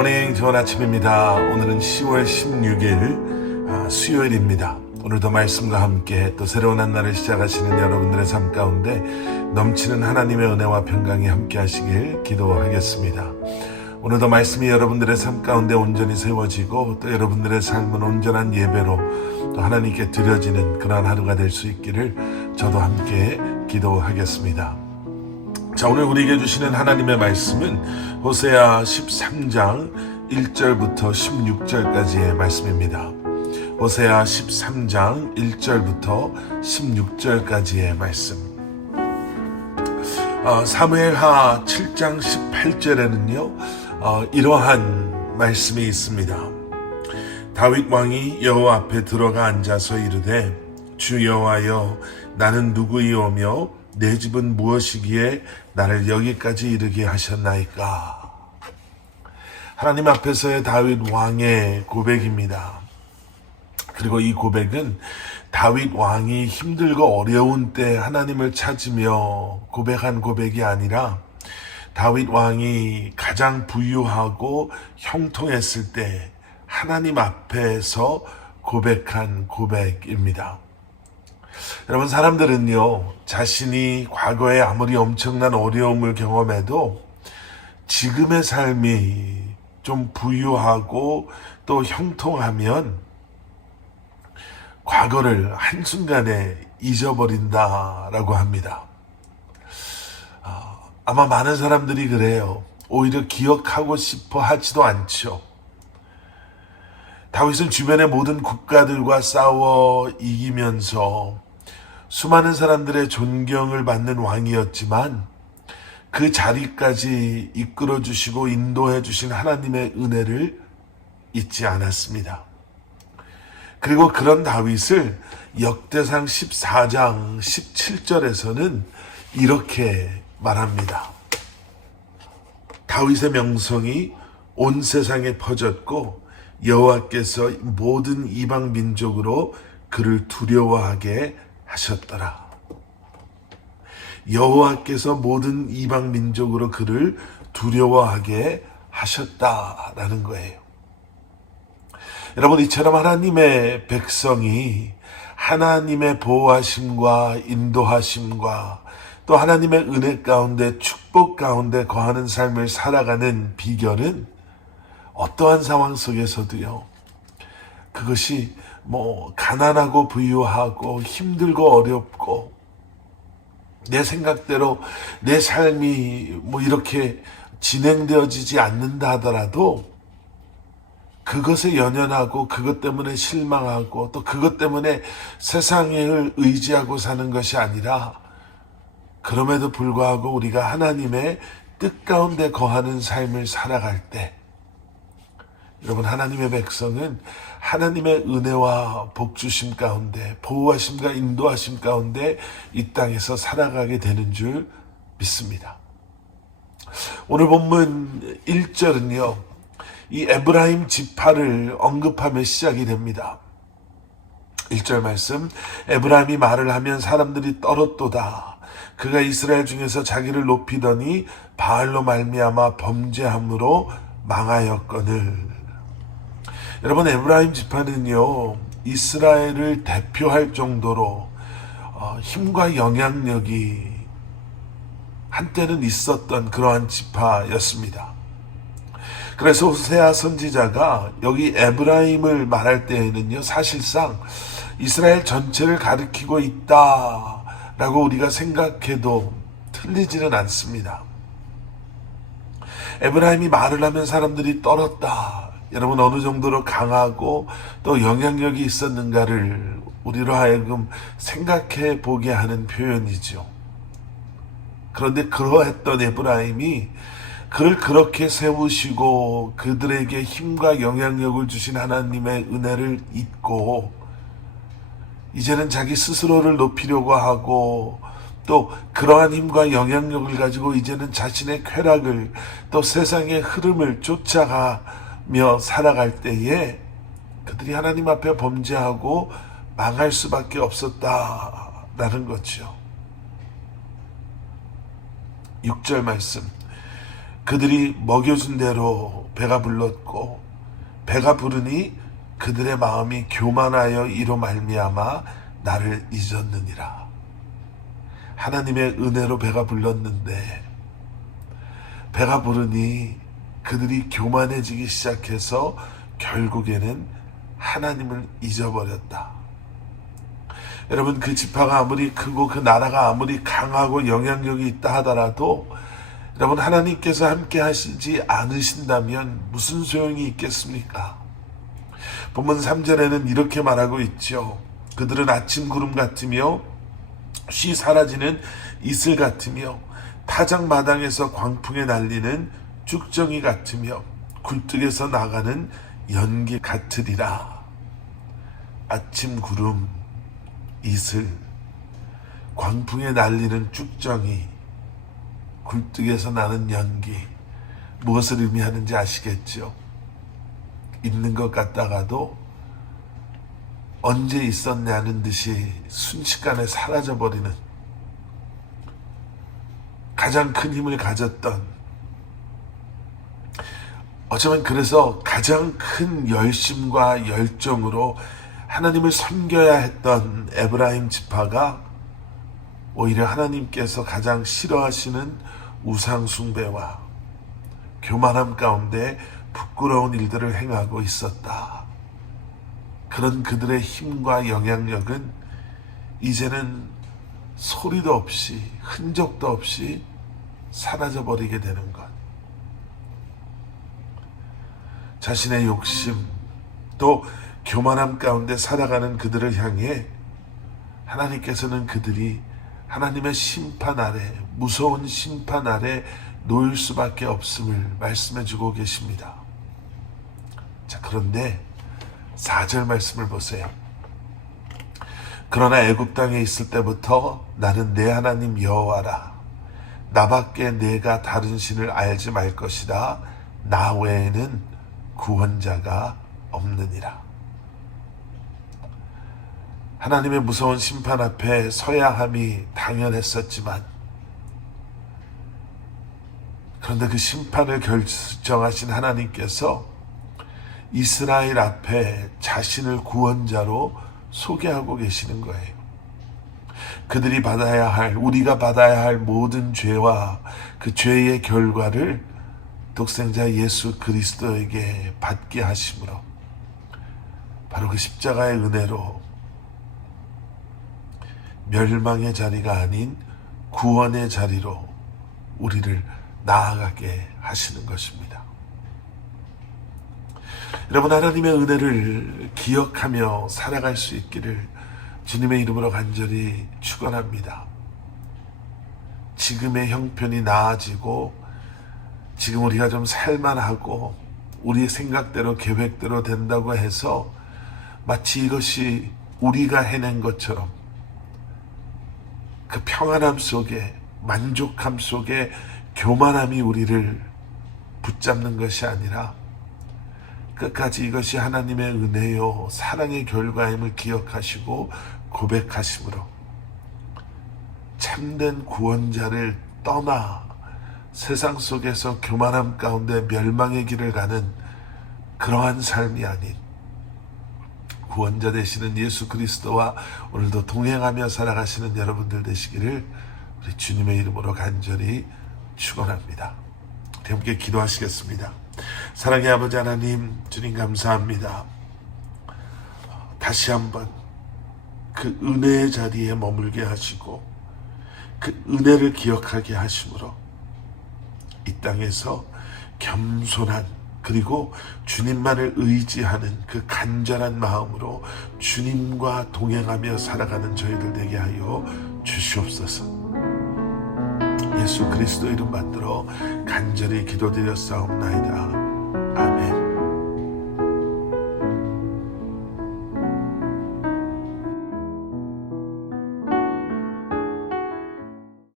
굿모닝, 좋은 아침입니다. 오늘은 10월 16일 수요일입니다. 오늘도 말씀과 함께 또 새로운 한 날을 시작하시는 여러분들의 삶 가운데 넘치는 하나님의 은혜와 평강이 함께 하시길 기도하겠습니다. 오늘도 말씀이 여러분들의 삶 가운데 온전히 세워지고 또 여러분들의 삶은 온전한 예배로 또 하나님께 드려지는 그러한 하루가 될 수 있기를 저도 함께 기도하겠습니다. 자, 오늘 우리에게 주시는 하나님의 말씀은 호세아 13장 1절부터 16절까지의 말씀입니다. 호세아 13장 1절부터 16절까지의 말씀. 사무엘하 7장 18절에는요 이러한 말씀이 있습니다. 다윗 왕이 여호와 앞에 들어가 앉아서 이르되 주 여호와여, 나는 누구이오며 내 집은 무엇이기에 나를 여기까지 이르게 하셨나이까. 하나님 앞에서의 다윗 왕의 고백입니다. 그리고 이 고백은 다윗 왕이 힘들고 어려운 때 하나님을 찾으며 고백한 고백이 아니라 다윗 왕이 가장 부유하고 형통했을 때 하나님 앞에서 고백한 고백입니다. 여러분, 사람들은요, 자신이 과거에 아무리 엄청난 어려움을 경험해도 지금의 삶이 좀 부유하고 또 형통하면 과거를 한순간에 잊어버린다라고 합니다. 아마 많은 사람들이 그래요. 오히려 기억하고 싶어 하지도 않죠. 다윗은 주변의 모든 국가들과 싸워 이기면서 수많은 사람들의 존경을 받는 왕이었지만 그 자리까지 이끌어 주시고 인도해 주신 하나님의 은혜를 잊지 않았습니다. 그리고 그런 다윗을 역대상 14장 17절에서는 이렇게 말합니다. 다윗의 명성이 온 세상에 퍼졌고 여호와께서 모든 이방 민족으로 그를 두려워하게 하셨더라. 여호와께서 모든 이방 민족으로 그를 두려워하게 하셨다라는 거예요. 여러분, 이처럼 하나님의 백성이 하나님의 보호하심과 인도하심과 또 하나님의 은혜 가운데 축복 가운데 거하는 삶을 살아가는 비결은 어떠한 상황 속에서도요, 그것이 가난하고 부유하고 힘들고 어렵고 내 생각대로 내 삶이 이렇게 진행되어지지 않는다 하더라도 그것에 연연하고 그것 때문에 실망하고 또 그것 때문에 세상을 의지하고 사는 것이 아니라, 그럼에도 불구하고 우리가 하나님의 뜻 가운데 거하는 삶을 살아갈 때, 여러분, 하나님의 백성은 하나님의 은혜와 복주심 가운데 보호하심과 인도하심 가운데 이 땅에서 살아가게 되는 줄 믿습니다. 오늘 본문 1절은요 이 에브라임 지파를 언급하며 시작이 됩니다. 1절 말씀, 에브라임이 말을 하면 사람들이 떨었도다. 그가 이스라엘 중에서 자기를 높이더니 바알로 말미암아 범죄함으로 망하였거늘. 여러분, 에브라임 지파는요 이스라엘을 대표할 정도로 힘과 영향력이 한때는 있었던 그러한 지파였습니다. 그래서 호세아 선지자가 여기 에브라임을 말할 때에는요 사실상 이스라엘 전체를 가리키고 있다라고 우리가 생각해도 틀리지는 않습니다. 에브라임이 말을 하면 사람들이 떨었다. 여러분, 어느 정도로 강하고 또 영향력이 있었는가를 우리로 하여금 생각해 보게 하는 표현이죠. 그런데 그러했던 에브라임이 그를 그렇게 세우시고 그들에게 힘과 영향력을 주신 하나님의 은혜를 잊고 이제는 자기 스스로를 높이려고 하고 또 그러한 힘과 영향력을 가지고 이제는 자신의 쾌락을 또 세상의 흐름을 쫓아가며 살아갈 때에 그들이 하나님 앞에 범죄하고 망할 수밖에 없었다라는 거죠. 6절 말씀, 그들이 먹여준 대로 배가 불렀고 배가 부르니 그들의 마음이 교만하여 이로 말미암아 나를 잊었느니라. 하나님의 은혜로 배가 불렀는데 배가 부르니 그들이 교만해지기 시작해서 결국에는 하나님을 잊어버렸다. 여러분, 그 지파가 아무리 크고 그 나라가 아무리 강하고 영향력이 있다 하더라도 여러분, 하나님께서 함께 하시지 않으신다면 무슨 소용이 있겠습니까? 본문 3절에는 이렇게 말하고 있죠. 그들은 아침 구름 같으며 쉬 사라지는 이슬 같으며 타작 마당에서 광풍에 날리는 쭉정이 같으며 굴뚝에서 나가는 연기 같으리라. 아침 구름, 이슬, 광풍에 날리는 쭉정이, 굴뚝에서 나는 연기, 무엇을 의미하는지 아시겠죠? 있는 것 같다가도 언제 있었냐는 듯이 순식간에 사라져버리는, 가장 큰 힘을 가졌던, 어쩌면 그래서 가장 큰 열심과 열정으로 하나님을 섬겨야 했던 에브라임 지파가 오히려 하나님께서 가장 싫어하시는 우상 숭배와 교만함 가운데 부끄러운 일들을 행하고 있었다. 그런 그들의 힘과 영향력은 이제는 소리도 없이 흔적도 없이 사라져버리게 되는 것. 자신의 욕심 또 교만함 가운데 살아가는 그들을 향해 하나님께서는 그들이 하나님의 심판 아래, 무서운 심판 아래 놓일 수밖에 없음을 말씀해 주고 계십니다. 자, 그런데 4절 말씀을 보세요. 그러나 애굽 땅에 있을 때부터 나는 내 하나님 여호와라. 나밖에 내가 다른 신을 알지 말 것이다. 나 외에는 구원자가 없느니라. 하나님의 무서운 심판 앞에 서야 함이 당연했었지만, 그런데 그 심판을 결정하신 하나님께서 이스라엘 앞에 자신을 구원자로 소개하고 계시는 거예요. 그들이 받아야 할, 우리가 받아야 할 모든 죄와 그 죄의 결과를 독생자 예수 그리스도에게 받게 하심으로 바로 그 십자가의 은혜로 멸망의 자리가 아닌 구원의 자리로 우리를 나아가게 하시는 것입니다. 여러분, 하나님의 은혜를 기억하며 살아갈 수 있기를 주님의 이름으로 간절히 축원합니다. 지금의 형편이 나아지고 지금 우리가 좀 살만하고 우리의 생각대로 계획대로 된다고 해서 마치 이것이 우리가 해낸 것처럼 그 평안함 속에, 만족함 속에 교만함이 우리를 붙잡는 것이 아니라 끝까지 이것이 하나님의 은혜요 사랑의 결과임을 기억하시고 고백하심으로 참된 구원자를 떠나 세상 속에서 교만함 가운데 멸망의 길을 가는 그러한 삶이 아닌 구원자 되시는 예수 그리스도와 오늘도 동행하며 살아가시는 여러분들 되시기를 우리 주님의 이름으로 간절히 축원합니다. 함께 기도하시겠습니다. 사랑의 아버지 하나님, 주님 감사합니다. 다시 한번 그 은혜의 자리에 머물게 하시고 그 은혜를 기억하게 하심으로 이 땅에서 겸손한, 그리고 주님만을 의지하는 그 간절한 마음으로 주님과 동행하며 살아가는 저희들 되게 하여 주시옵소서. 예수 그리스도 이름 받들어 간절히 기도드렸사옵나이다.